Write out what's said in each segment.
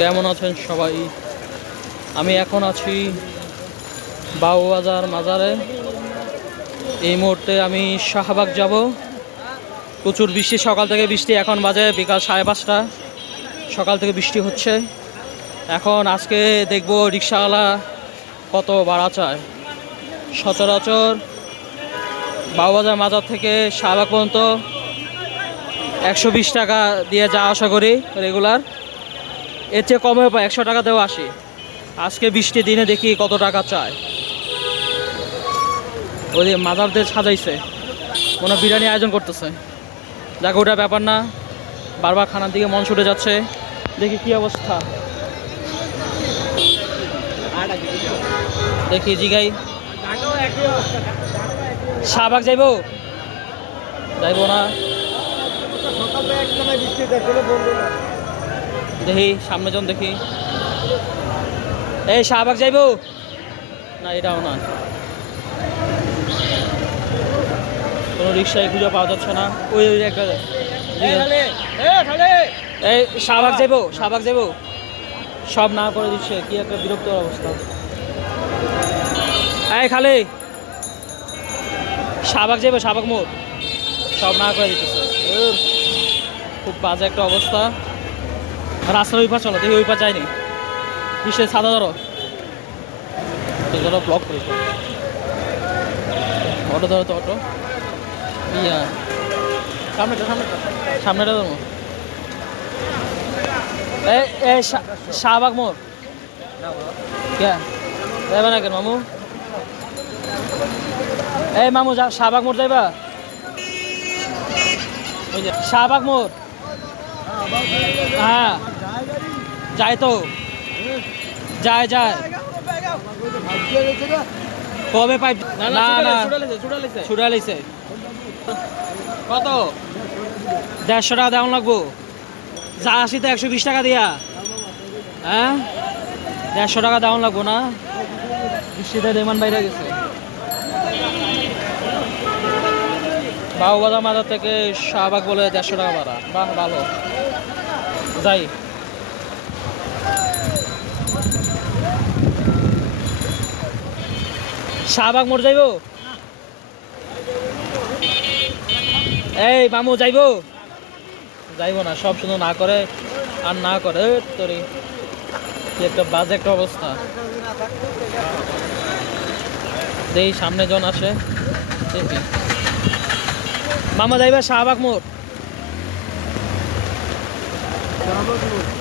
কেমন আছেন সবাই? আমি এখন আছি বাবুবাজার মাজারে। এই মুহূর্তে আমি শাহবাগ যাব। প্রচুর বৃষ্টি, সকাল থেকে বৃষ্টি। এখন বাজে বিকাল 5:30। সকাল থেকে বৃষ্টি হচ্ছে। এখন আজকে দেখব রিক্সাওয়ালা কত ভাড়া চায়। সচরাচর বাবুবাজার মাজার থেকে শাহবাগ পর্যন্ত 120 টাকা দিয়ে যাওয়া আসা করি রেগুলার। এর চেয়ে কমেও পাই, 100 টাকাতেও আসি। আজকে বৃষ্টির দিনে দেখি কত টাকা চায়। ওই যে মাজারদের সাজাইছে, কোনো বিরিয়ানি আয়োজন করতেছে। যাক, ওটা ব্যাপার না। বারবার খানার দিকে মন ছুটে যাচ্ছে। দেখি কি অবস্থা, দেখি জিগাই। শাহবাগ যাইবো না? দেখি সামনে জন, দেখি। এই শাহবাগ যাইবো না? এটাও না, কোনো রিক্সায় খুঁজে পাওয়া যাচ্ছে না। ওই একটা এই শাহবাগ যাইবো সব না করে দিচ্ছে। কি একটা বিরক্ত অবস্থা। এই খালি শাহবাগ যাইবো, শাহবাগ মোড় সব না করে দিতেছে। খুব বাজে একটা অবস্থা। রাস্তার ওই পার চলো, দেখি ওই পার যায়নি। বিশ্বের ছাদা ধরো ব্লক করে অটো ধরো তো, অটো ইয়া সামনেটা ধরো। এই শাহবাগ মোড় কে যাইবা না কেন মামু? এই মামু শাহবাগ মোড় যাইবা? শাহবাগ মোড়, হ্যাঁ যাই তো, যায় কবে পাইপ? না ছুটা লাইছে। কত? 150 টাকা দেওয়া লাগবো। যা আসি তো 120 টাকা দিয়া। হ্যাঁ 150 টাকা দেওয়া লাগবো না? বৃষ্টিতে দেমান বাইরে গেছে। বাবুবাজার মাজার থেকে শাহবাগ বলে 150 টাকা ভাড়া। বাহ, ভালো। যাই। শাহবাগ মোড় যাইব? এই মামু যাইব না? সব শুধু না করে আর না করে। তোরে কি একটা বাজে একটা অবস্থা। দেখি সামনে জন আসে, দেখি। মামা যাইবা শাহবাগ মোড়?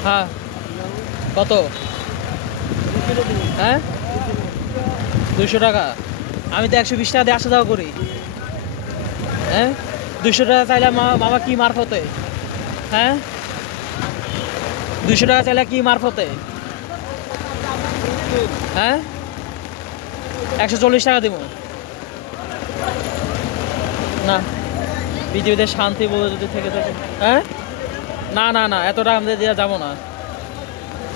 হ্যাঁ কত? হ্যাঁ 200 টাকা। আমি তো 120 টাকা দিয়ে আসা যাওয়া করি। হ্যাঁ 200 টাকা চাইলে মামা কি মারফতে? হ্যাঁ 200 টাকা চাইলে কি মারফতে? হ্যাঁ 140 টাকা দিব না? পৃথিবীতে শান্তি বলে যদি থেকে থাকে। হ্যাঁ না এত টাকা আমাদের দেওয়া যাবো না।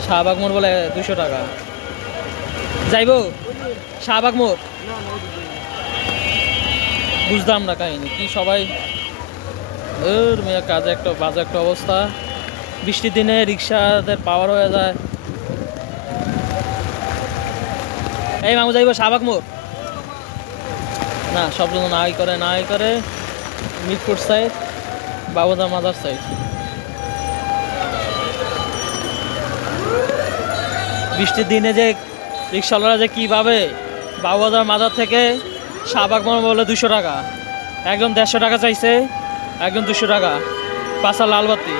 শাহবাগ মোড় বলে 200 টাকা। যাইব শাহবাগ মোড়? বুঝলাম না কাহিনি কি। সবাই মেয়ে কাজে একটা বাজে একটা অবস্থা। বৃষ্টির দিনে রিক্সাদের পাওয়ার হয়ে যায়। এই মামু যাইব শাহবাগ মোড়? না, সব জন্য নাই করে মিরপুর সাইড, বাবুবাজার মাজার সাইড। বৃষ্টির দিনে যে রিক্সাওয়ালারা যে কীভাবে বাবুবাজার মাজার থেকে শাহবাগ মোড় বলে 200 টাকা। একজন 150 টাকা চাইছে, একজন 200 টাকা। পাশা লালবাতি।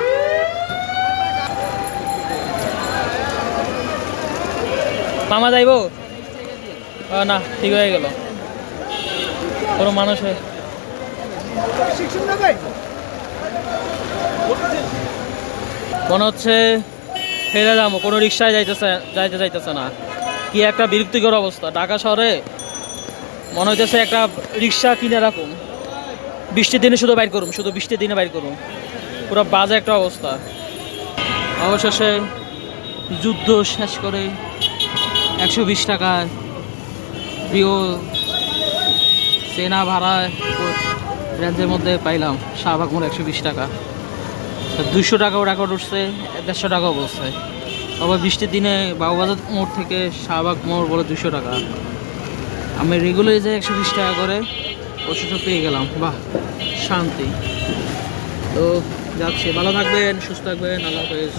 মামা যাইব না? ঠিক হয়ে গেল। কোনো মানুষ মনে হচ্ছে ফেলে যাবো, কোনো রিক্সায় যাইতেছে না। কি একটা বিরক্তিকর অবস্থা। ঢাকা শহরে মনে হইতেছে একটা রিক্সা কিনে রাখুন, বৃষ্টির দিনে শুধু বৃষ্টির দিনে বাইর করুন। পুরো বাজে একটা অবস্থা। অবশেষে যুদ্ধ শেষ করে 120 টাকায় প্রিয় সেনা ভাড়ায় রেঞ্জের মধ্যে পাইলাম শাহবাগ মোড় 120 টাকা। 200 টাকাও রেকর্ড উঠছে, 150 টাকাও বলছে। তবে বৃষ্টির দিনে বাবুবাজার মোড় থেকে শাহবাগ মোড় বলে 200 টাকা। আমি রেগুলার যে 120 টাকা করে ওষুধ পেয়ে গেলাম, বাহ শান্তি। তো যাচ্ছি, ভালো থাকবেন, সুস্থ থাকবেন, আল্লাহ হাফেজ।